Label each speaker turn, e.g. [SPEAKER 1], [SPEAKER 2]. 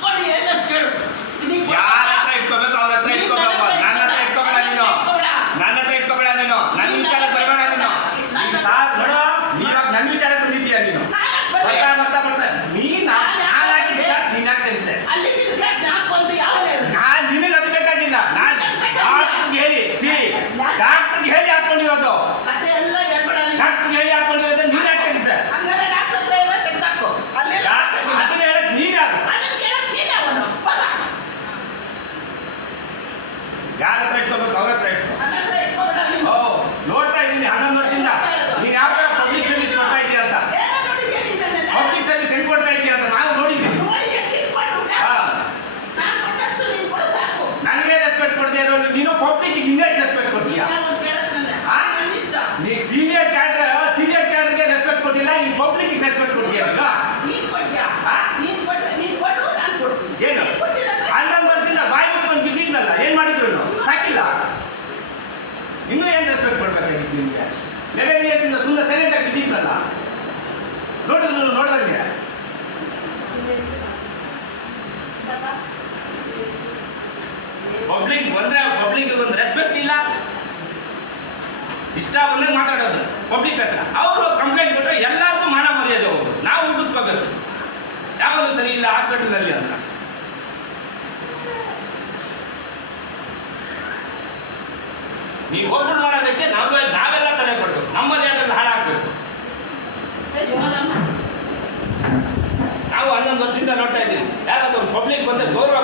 [SPEAKER 1] funny and that's good.
[SPEAKER 2] ಯಾರ ಹತ್ರ ಇಟ್ಕೋಬೇಕು? ಅವ್ರ ಹತ್ರ ಇಟ್ಕೋ. ನೋಡ್ತಾ ಇದ್ದೀನಿ ಹನ್ನೊಂದು ವರ್ಷದಿಂದ.
[SPEAKER 1] ನೀನು ಯಾವ ಥರ ಪಬ್ಲಿಕ್ ಸರ್ವಿಸ್ ಮಾಡ್ತಾ
[SPEAKER 2] ಇದೀಯ ಅಂತ?
[SPEAKER 1] ಪಬ್ಲಿಕ್
[SPEAKER 2] ಸರ್ವಿಸ್ ಹೆಂಗೆ ಕೊಡ್ತಾ ಇದೀಯ ಅಂತ ನಾವು ನೋಡಿದ್ದೀವಿ. ನನಗೆ ರೆಸ್ಪೆಕ್ಟ್ ಕೊಡದೆ ಇರೋ ನೀನು ಪಬ್ಲಿಕ್ ಇನ್ನೆಷ್ಟು ರೆಸ್ಪೆಕ್ಟ್ ಕೊಡ್ತೀಯ? ನೀ ಸೀನಿಯರ್ ಕ್ಯಾಡ್ರ ಸೀನಿಯರ್ ಕ್ಯಾಡ್ರಿಗೆ ರೆಸ್ಪೆಕ್ಟ್ ಕೊಟ್ಟಿಲ್ಲ ಈ ಪಬ್ಲಿಕ್ ರೆಸ್ಪೆಕ್ಟ್ ಕೊಡ್ತೀಯ? ಇನ್ನೂ ಏನು ರೆಸ್ಪೆಕ್ಟ್ ಮಾಡಬೇಕಾಗಿತ್ತು ನಿಮಗೆ? ಲೆವೆನ್ ಸುಮ್ಮನೆ ಸೈಲೆಂಟ್ ಆಗಿ ಬಿದ್ದಿದ್ರಲ್ಲ? ನೋಡಿದ್ರು ನೋಡಿದಂಗೆ. ಪಬ್ಲಿಕ್ ಬಂದ್ರೆ ಪಬ್ಲಿಕ್ ಒಂದು ರೆಸ್ಪೆಕ್ಟ್ ಇಲ್ಲ. ಇಷ್ಟ ಬಂದ್ರೆ ಮಾತಾಡೋದು. ಪಬ್ಲಿಕ್ ಹತ್ರ. ಅವರು ಕಂಪ್ಲೇಂಟ್ ಕೊಟ್ಟರೆ ಎಲ್ಲರಿಗೂ ಮಾನ ಮರ್ಯಾದೆ ಹೋಗೋದು. ನಾವು ಹುಟ್ಟಿಸ್ಕೋಬೇಕು ಯಾವುದು ಸರಿ ಇಲ್ಲ ಹಾಸ್ಪಿಟಲ್ನಲ್ಲಿ ಅಂತ. ನೀವು ಒಬ್ಬರು ಮಾಡೋದಕ್ಕೆ ನಾವೇ ನಾವೆಲ್ಲ ತಲೆ ಪಡ್ಬೇಕು ನಮ್ಮದೇ ಅದನ್ನು ಹಾಳಾಗಬೇಕು. ನಾವು ಹನ್ನೊಂದು ವರ್ಷದಿಂದ ನೋಡ್ತಾ ಇದ್ದೀವಿ. ಯಾರಾದ್ರೂ ಪಬ್ಲಿಕ್ ಬಂದರೆ ಗೌರವ